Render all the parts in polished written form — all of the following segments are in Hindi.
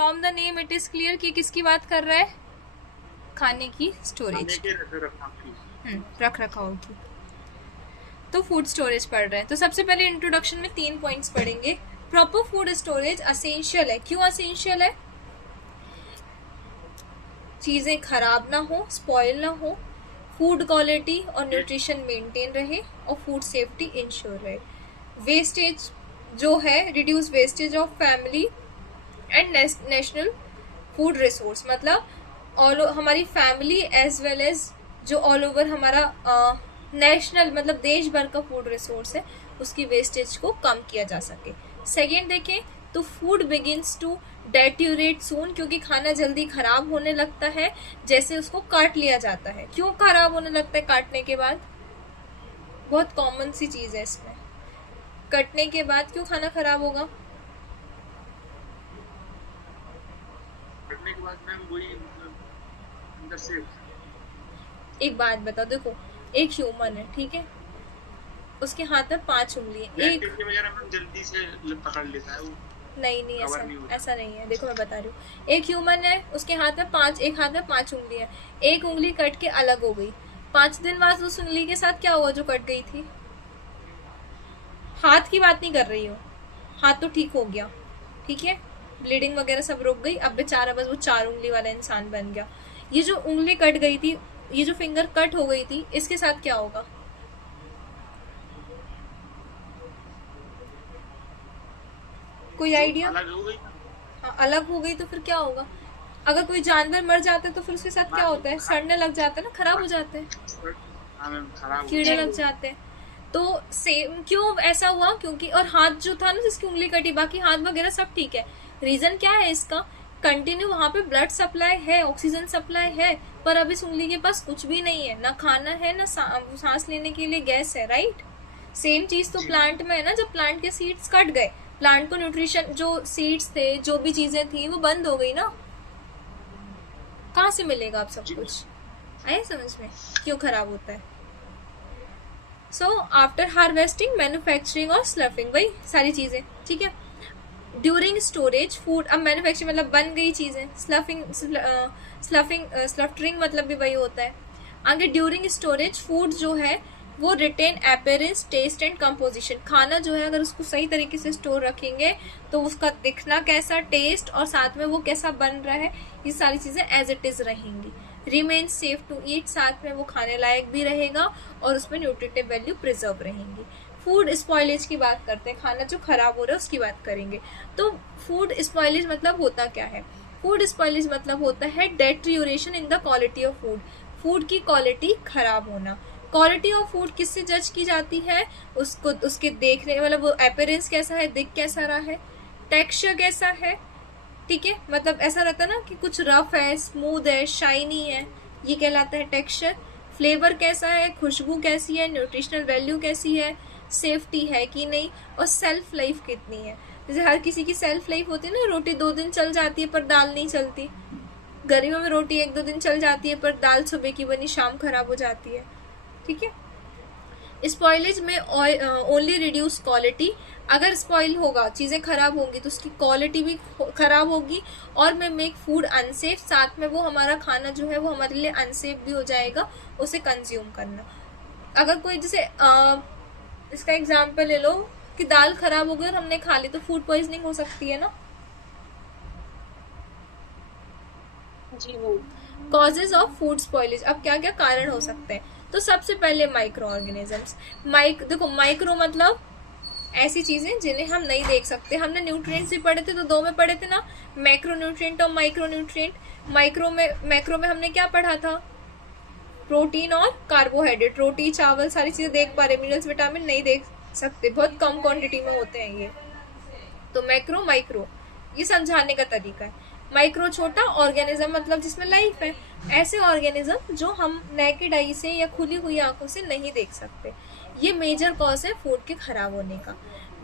From the name it is clear कि किसकी बात कर रहा है, खाने की स्टोरेज, रख रखाव की। तो फूड स्टोरेज पढ़ रहे हैं। तो सबसे पहले इंट्रोडक्शन में 3 पॉइंट्स पढ़ेंगे। प्रॉपर फूड स्टोरेज असेंशियल है। क्यों असेंशियल है? चीजें खराब ना हो, स्पॉइल ना हो, फूड क्वालिटी और न्यूट्रिशन मेंटेन रहे और फूड सेफ्टी इंश्योर रहे। वेस्टेज जो है, reduce wastage of family and national food resource, मतलब ऑल हमारी फैमिली एज वेल एज जो ऑल ओवर हमारा नेशनल मतलब देश भर का फूड रिसोर्स है, उसकी वेस्टेज को कम किया जा सके। सेकेंड देखें तो फूड बिगिंस टू डेट्यूरेट सून, क्योंकि खाना जल्दी खराब होने लगता है जैसे उसको काट लिया जाता है। क्यों खराब होने लगता है काटने के बाद? बहुत कॉमन सी चीज है इसमें, कटने के बाद क्यों खाना खराब होगा? कटने के बाद मैम वही अंदर से। एक बात बताओ, देखो एक ह्यूमन है, ठीक है, उसके हाथ में 5 उंगली है, एक जल्दी से पकड़ लेता है वो। नहीं ऐसा नहीं है। देखो मैं बता रही हूँ, एक ह्यूमन है, उसके हाथ में 5, एक हाथ में 5 उंगली है, एक उंगली कट के अलग हो गई, 5 दिन बाद उस उंगली के साथ क्या हुआ जो कट गई थी? हाथ की बात नहीं कर रही हूँ, हाथ तो ठीक हो गया, ठीक है, ब्लीडिंग वगैरह सब रुक गई, अब बेचारा बस वो 4 उंगली वाला इंसान बन गया। ये जो उंगली कट गई थी, ये जो फिंगर कट हो गई थी, इसके साथ क्या होगा? कोई आइडिया? अलग हो गई। हाँ, अलग हो गई तो फिर क्या होगा? अगर कोई जानवर मर जाता है तो फिर उसके साथ क्या होता है? सड़ने लग जाता है ना, खराब हो जाते हैं, कीड़े लग जाते हैं। तो सेम क्यों ऐसा हुआ? क्योंकि और हाथ जो था ना जिसकी उंगली कटी, बाकी हाथ वगैरह सब ठीक है। रीजन क्या है इसका? कंटिन्यू वहां पे ब्लड सप्लाई है, ऑक्सीजन सप्लाई है, पर अब इस उंगली के पास कुछ भी नहीं है, ना खाना है ना सांस लेने के लिए गैस है, राइट? सेम चीज तो प्लांट में है ना, जब प्लांट के सीड्स कट गए, प्लांट को न्यूट्रिशन, जो सीड्स थे, जो भी चीजें थी वो बंद हो गई ना, कहाँ से मिलेगा अब सब कुछ? आए समझ में क्यों खराब होता है? सो आफ्टर हार्वेस्टिंग, मैन्युफैक्चरिंग और स्लफिंग, वही सारी चीजें, ठीक है। ड्यूरिंग स्टोरेज फूड, अब मैन्युफैक्चरिंग मतलब बन गई चीजें, स्लफरिंग मतलब भी वही होता है। आगे ड्यूरिंग स्टोरेज फूड जो है वो retain appearance, taste and composition, खाना जो है अगर उसको सही तरीके से स्टोर रखेंगे तो उसका दिखना कैसा, टेस्ट और साथ में वो कैसा बन रहा है, ये सारी चीजें एज इट इज रहेंगी। रिमेन सेफ टू ईट, साथ में वो खाने लायक भी रहेगा और उसमें न्यूट्रिटिव वैल्यू प्रिजर्व रहेंगी। फूड स्पॉइलेज की बात करते हैं, खाना जो खराब हो रहा है उसकी बात करेंगे। तो फूड स्पॉइलेज मतलब होता क्या है? फूड स्पॉइलेज मतलब होता है deterioration in the quality of food, food की क्वालिटी खराब होना। क्वालिटी ऑफ फूड किससे जज की जाती है? उसको उसके देखने, मतलब वो अपीयरेंस कैसा है, दिख कैसा रहा है, टेक्सचर कैसा है, ठीक है, मतलब ऐसा रहता है ना कि कुछ रफ है, स्मूथ है, शाइनी है, ये कहलाता है टेक्सचर। फ्लेवर कैसा है, खुशबू कैसी है, न्यूट्रिशनल वैल्यू कैसी है, सेफ्टी है कि नहीं, और सेल्फ लाइफ कितनी है। जैसे हर किसी की सेल्फ लाइफ होती है ना, रोटी 2 दिन चल जाती है पर दाल नहीं चलती, गर्मियों में रोटी 1-2 दिन चल जाती है पर दाल सुबह की बनी शाम खराब हो जाती है, ठीक है। स्पॉइलेज में ओनली रिड्यूस क्वालिटी, अगर स्पॉइल होगा, चीजें खराब होंगी तो उसकी क्वालिटी भी खराब होगी और में मेक फूड अनसेफ, साथ में वो हमारा खाना जो है वो हमारे लिए अनसेफ भी हो जाएगा उसे कंज्यूम करना। अगर कोई जैसे इसका एग्जांपल ले लो कि दाल खराब हो गई और हमने खा ली तो फूड पॉइजनिंग हो सकती है ना। जी वो कॉजेज ऑफ फूड स्पॉइलेज, अब क्या क्या कारण हो सकते हैं? तो सबसे पहले माइक्रो ऑर्गेनिजम्स। देखो माइक्रो मतलब ऐसी चीजें जिन्हें हम नहीं देख सकते। हमने न्यूट्रिएंट्स भी पढ़े थे तो 2 में पढ़े थे ना, मैक्रो न्यूट्रिएंट और माइक्रो न्यूट्रिएंट। मैक्रो में हमने क्या पढ़ा था? प्रोटीन और कार्बोहाइड्रेट, रोटी चावल सारी चीजें देख पा रहे, मिनरल्स विटामिन नहीं देख सकते, बहुत कम क्वांटिटी में होते हैं ये। तो मैक्रो माइक्रो ये समझाने का तरीका है। माइक्रो छोटा ऑर्गेनिज्म मतलब जिसमें लाइफ है, ऐसे ऑर्गेनिज्म जो हम नेकेड आई से या खुली हुई आंखों से नहीं देख सकते। ये मेजर कॉज है फूड के खराब होने का,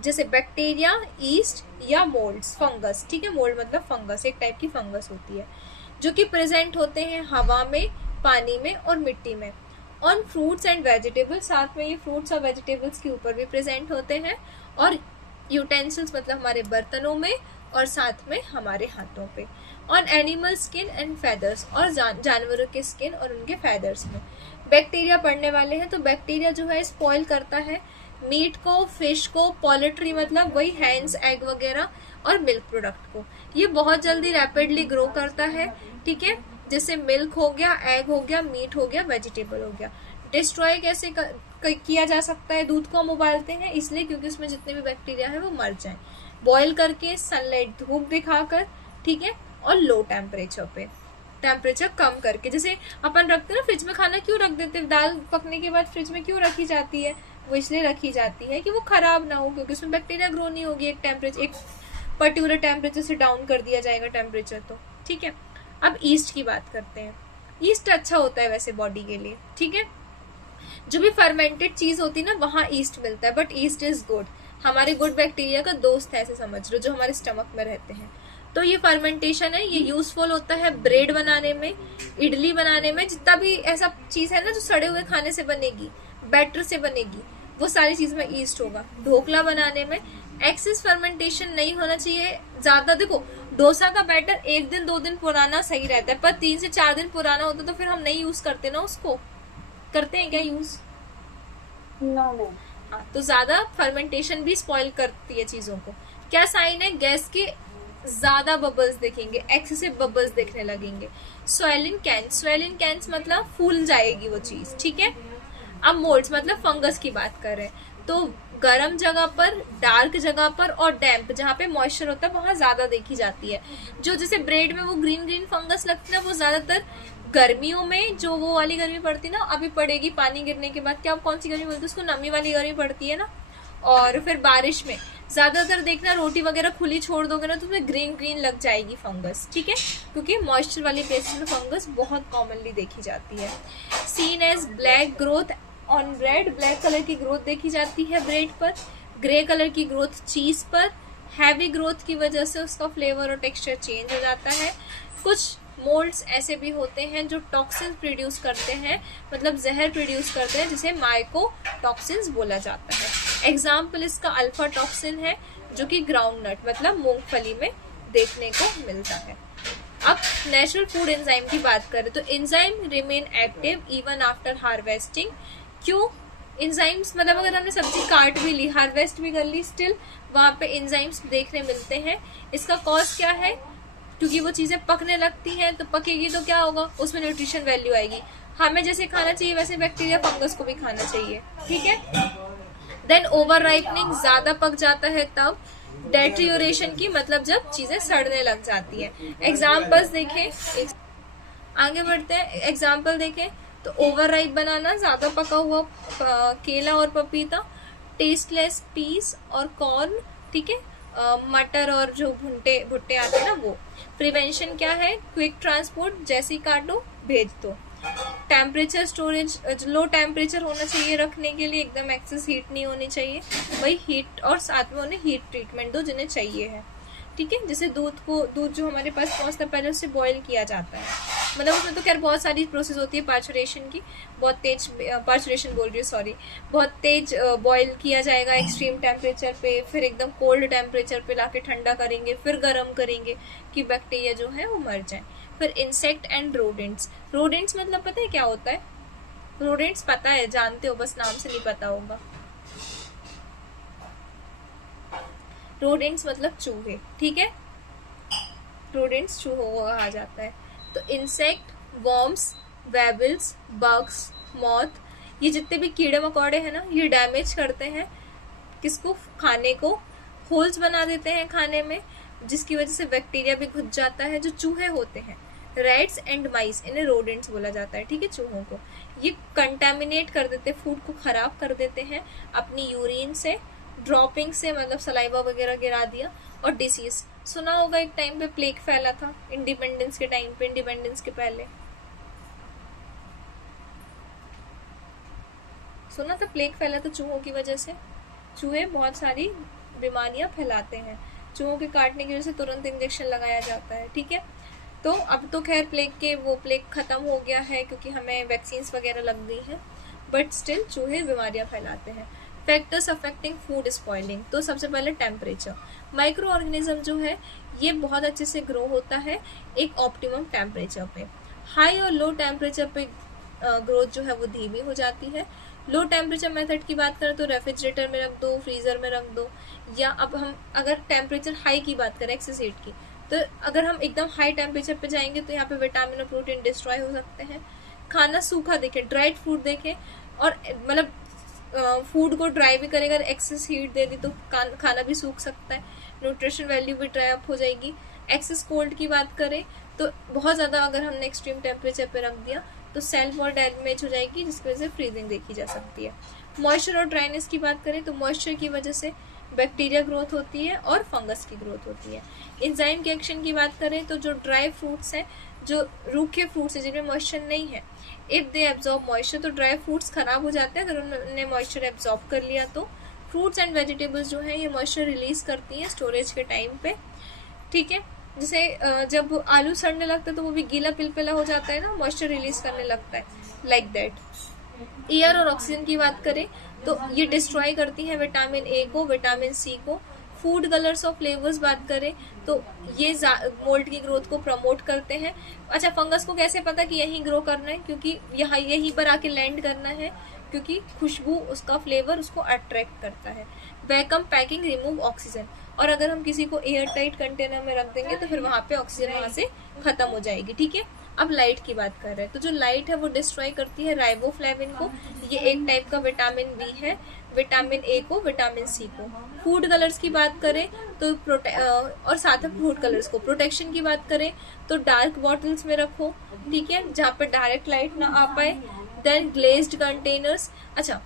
जैसे बैक्टीरिया, ईस्ट या मोल्ड्स, फंगस, ठीक है, मोल्ड मतलब फंगस, एक टाइप की फंगस होती है जो कि प्रेजेंट होते हैं हवा में, पानी में और मिट्टी में। ऑन फ्रूट्स एंड वेजिटेबल्स, साथ में ये फ्रूट्स और वेजिटेबल्स के ऊपर भी प्रेजेंट होते हैं, और यूटेंसिल्स मतलब हमारे बर्तनों में और साथ में हमारे हाथों पे। On animal skin and feathers, और जानवरों के स्किन और उनके फेदर्स में बैक्टीरिया पड़ने वाले हैं। तो बैक्टीरिया जो है स्पॉइल करता है मीट को, फिश को, पोल्ट्री मतलब वही हैंड्स, एग वगैरह और मिल्क प्रोडक्ट को। ये बहुत जल्दी रैपिडली ग्रो करता है, ठीक है, जैसे मिल्क हो गया, एग हो गया, मीट हो गया, वेजिटेबल हो गया। डिस्ट्रॉय कैसे किया जा सकता है? दूध को हम उबालते हैं इसलिए क्योंकि उसमें जितने भी बैक्टीरिया है वो मर जाएं। बॉईल करके, सनलाइट धूप दिखाकर, ठीक है, और लो टेम्परेचर पे, टेम्परेचर कम करके। जैसे अपन रखते हैं ना फ्रिज में, खाना क्यों रख देते हैं? दाल पकने के बाद फ्रिज में क्यों रखी जाती है? वो इसलिए रखी जाती है कि वो खराब ना हो, क्योंकि उसमें बैक्टीरिया ग्रो नहीं होगी। एक पर्टिकुलर टेम्परेचर से डाउन कर दिया जाएगा टेम्परेचर, तो ठीक है। अब ईस्ट की बात करते हैं। ईस्ट अच्छा होता है वैसे बॉडी के लिए, ठीक है। जो भी फर्मेंटेड चीज होती है ना वहाँ ईस्ट मिलता है, बट ईस्ट इज गुड, हमारे गुड बैक्टीरिया का दोस्त है ऐसे समझ लो, जो हमारे स्टमक में रहते हैं। तो ये फर्मेंटेशन है, ये यूजफुल होता है ब्रेड बनाने में, इडली बनाने में, जितना भी ऐसा चीज है ना जो सड़े हुए खाने से बनेगी, बैटर से बनेगी, वो सारी चीज में ईस्ट होगा। ढोकला बनाने में एक्सेस फर्मेंटेशन नहीं होना चाहिए ज्यादा। देखो डोसा का बैटर 1 दिन 2 दिन पुराना सही रहता है, पर 3 से 4 दिन पुराना होता तो फिर हम नहीं यूज करते ना उसको। करते हैं क्या यूज? No ma'am. हाँ, तो ज्यादा फर्मेंटेशन भी स्पॉइल करती है चीजों को। क्या साइन है? गैस के ज्यादा बबल्स दिखेंगे, एक्सेसिव बबल्स दिखने लगेंगे। स्वेलिंग कैंस मतलब फूल जाएगी वो चीज, ठीक है। अब मोल्ड्स मतलब फंगस की बात कर रहे हैं, तो गर्म जगह पर, डार्क जगह पर और डैम्प जहाँ पे मॉइस्चर होता है वहां ज्यादा देखी जाती है। जो जैसे ब्रेड में वो ग्रीन ग्रीन फंगस लगती है ना, वो ज्यादातर गर्मियों में, जो वो वाली गर्मी पड़ती है ना, अभी पड़ेगी पानी गिरने के बाद, क्या कौन सी गर्मी बोलते हैं उसको, नमी वाली गर्मी पड़ती है ना। और फिर बारिश में ज्यादातर देखना, रोटी वगैरह खुली छोड़ दोगे ना तो उसमें ग्रीन ग्रीन लग जाएगी फंगस, ठीक है, क्योंकि मॉइस्चर वाली प्लेसेस में फंगस बहुत कॉमनली देखी जाती है। Seen as black growth on bread, black colour की ग्रोथ देखी जाती है ब्रेड पर। ग्रे कलर की ग्रोथ चीज पर। हैवी ग्रोथ की वजह से उसका फ्लेवर और टेक्सचर चेंज हो जाता है। कुछ मोल्ड्स ऐसे भी होते हैं जो टॉक्सिन प्रोड्यूस करते हैं, मतलब जहर प्रोड्यूस करते हैं, जिसे माइकोटॉक्सिन्स बोला जाता है। एग्जाम्पल इसका अल्फा टॉक्सिन है, जो कि ग्राउंडनट मतलब मूंगफली में देखने को मिलता है। अब नेचुरल फूड एंजाइम की बात करें तो enzyme remain active even after harvesting. क्यों? एंजाइम्स मतलब अगर हमने सब्जी काट भी ली, हार्वेस्ट भी कर ली, स्टिल वहां पे एंजाइम्स देखने मिलते हैं। इसका कॉज क्या है? क्योंकि वो चीजें पकने लगती हैं, तो पकेगी तो क्या होगा, उसमें न्यूट्रिशन वैल्यू आएगी। हमें जैसे खाना चाहिए वैसे बैक्टीरिया फंगस को भी खाना चाहिए, ठीक है। देन ओवर राइपनिंग, ज्यादा पक जाता है तब। डेट्रियोरेशन की मतलब जब चीजें सड़ने लग जाती है। एग्जाम्पल्स देखें, आगे बढ़ते हैं। एग्जाम्पल देखें तो ओवर राइप बनाना, ज्यादा पका हुआ केला और पपीता। टेस्टलेस पीस और कॉर्न, ठीक है, मटर और जो भुट्टे आते हैं ना वो। प्रिवेंशन क्या है? क्विक ट्रांसपोर्ट, जैसी काटो भेज दो। टेम्परेचर स्टोरेज, लो टेम्परेचर होना चाहिए रखने के लिए, एकदम एक्सेस हीट नहीं होनी चाहिए। वही हीट और साथ में उन्हें हीट ट्रीटमेंट दो जिन्हें चाहिए है, ठीक है। जैसे दूध जो हमारे पास पहुंचता है पहले उससे बॉईल किया जाता है, मतलब उसमें तो खैर बहुत सारी प्रोसेस होती है पार्चुरेशन की, बहुत तेज पार्चुरेशन बोल रही हूँ, सॉरी, बहुत तेज बॉईल किया जाएगा एक्सट्रीम टेम्परेचर पे, फिर एकदम कोल्ड टेम्परेचर पे लाके ठंडा करेंगे, फिर गर्म करेंगे कि बैक्टीरिया जो है वो मर जाए। फिर इंसेक्ट एंड रोडेंट्स। रोडेंट्स मतलब पता है क्या होता है? रोडेंट्स पता है, जानते हो, बस नाम से नहीं पता होगा। रोडेंट्स मतलब चूहे, ठीक है, रोडेंट्स चूहों को कहा जाता है। तो इंसेक्ट, वर्म्स, वेबल्स, बग्स, मॉथ, ये जितने भी कीड़े मकोड़े हैं ना, ये डैमेज करते हैं किसको? खाने को। होल्स बना देते हैं खाने में, जिसकी वजह से बैक्टीरिया भी घुस जाता है। जो चूहे होते हैं, रैट्स एंड माइस, इन्हें रोडेंट्स बोला जाता है, ठीक है, चूहों को। ये कंटेमिनेट कर देते हैं, फूड को खराब कर देते हैं अपनी यूरिन से, ड्रॉपिंग से, मतलब सलाइवा वगैरह गिरा दिया। और डिसीज सुना होगा, एक टाइम पे प्लेग फैला था, इंडिपेंडेंस के टाइम पे, इंडिपेंडेंस के पहले सुना था, प्लेग फैला था चूहों की वजह से। चूहे बहुत सारी बीमारियां फैलाते हैं, चूहों के काटने की वजह से तुरंत इंजेक्शन लगाया जाता है, ठीक है। तो अब तो खैर प्लेग खत्म हो गया है क्योंकि हमें वैक्सीन वगैरह लग गई है, बट स्टिल चूहे बीमारियां फैलाते हैं। फैक्टर्स अफेक्टिंग फूड स्पॉइलिंग, तो सबसे पहले टेम्परेचर। माइक्रो ऑर्गेनिज्म जो है ये बहुत अच्छे से ग्रो होता है एक ऑप्टिमम टेम्परेचर पे। हाई और लो टेम्परेचर पे ग्रोथ जो है वो धीमी हो जाती है। लो टेम्परेचर मेथड की बात करें तो रेफ्रिजरेटर में रख दो, फ्रीजर में रख दो, या अब हम अगर टेम्परेचर हाई की बात करें एक्सेस हीट की, तो अगर हम एकदम हाई टेम्परेचर पे जाएंगे तो यहाँ पे विटामिन और प्रोटीन डिस्ट्रॉय हो सकते हैं। खाना सूखा देखें, ड्राइड फूड देखें, और मतलब फूड को ड्राई भी करेगा, एक्सेस हीट दे दी तो खाना भी सूख सकता है, न्यूट्रिशन वैल्यू भी ड्राई अप हो जाएगी। एक्सेस कोल्ड की बात करें तो बहुत ज़्यादा अगर हमने एक्सट्रीम टेम्परेचर पे रख दिया तो सेल वॉल डैमेज हो जाएगी, जिसकी वजह से फ्रीजिंग देखी जा सकती है। मॉइस्चर और ड्राइनेस की बात करें तो मॉइस्चर की वजह से बैक्टीरिया ग्रोथ होती है और फंगस की ग्रोथ होती है। एंजाइम के एक्शन की बात करें तो जो ड्राई फ्रूट्स हैं, जो रूखे फ्रूट्स हैं जिनमें मॉइस्चर नहीं है, इफ दे एब्जॉर्ब मॉइस्चर, तो ड्राई फ्रूट्स खराब हो जाते हैं अगर उन्होंने मॉइस्चर एब्जॉर्ब कर लिया तो। फ्रूट्स एंड वेजिटेबल्स जो है ये मॉइस्चर रिलीज करती हैं स्टोरेज के टाइम पे, ठीक है। जैसे जब आलू सड़ने लगता है तो वो भी गीला पिलपिला हो जाता है ना, मॉइस्चर रिलीज करने लगता है, लाइक दैट। एयर और ऑक्सीजन की बात करें तो ये डिस्ट्रॉय करती है विटामिन ए को, विटामिन सी को। फूड कलर्स और फ्लेवर्स बात करें तो ये मोल्ड की ग्रोथ को प्रमोट करते हैं। अच्छा, फंगस को कैसे पता कि यहीं ग्रो करना है, क्योंकि यहाँ यहीं पर आके लैंड करना है, क्योंकि खुशबू उसका फ्लेवर उसको अट्रैक्ट करता है। वैक्यूम पैकिंग रिमूव ऑक्सीजन, और अगर हम किसी को एयर टाइट कंटेनर में रख देंगे तो फिर वहां पे ऑक्सीजन वहां से खत्म हो जाएगी, ठीक है। अब लाइट की बात कर रहे हैं तो जो लाइट है वो डिस्ट्रॉय करती है राइबोफ्लेविन को, ये एक टाइप का विटामिन बी है, विटामिन ए को, विटामिन सी को। फूड कलर्स की बात करें तो और साथ में फूड कलर्स को प्रोटेक्शन की बात करें तो डार्क बॉटल्स में रखो, ठीक है, जहाँ पे डायरेक्ट लाइट ना आ पाए। देन ग्लेज्ड कंटेनर्स, अच्छा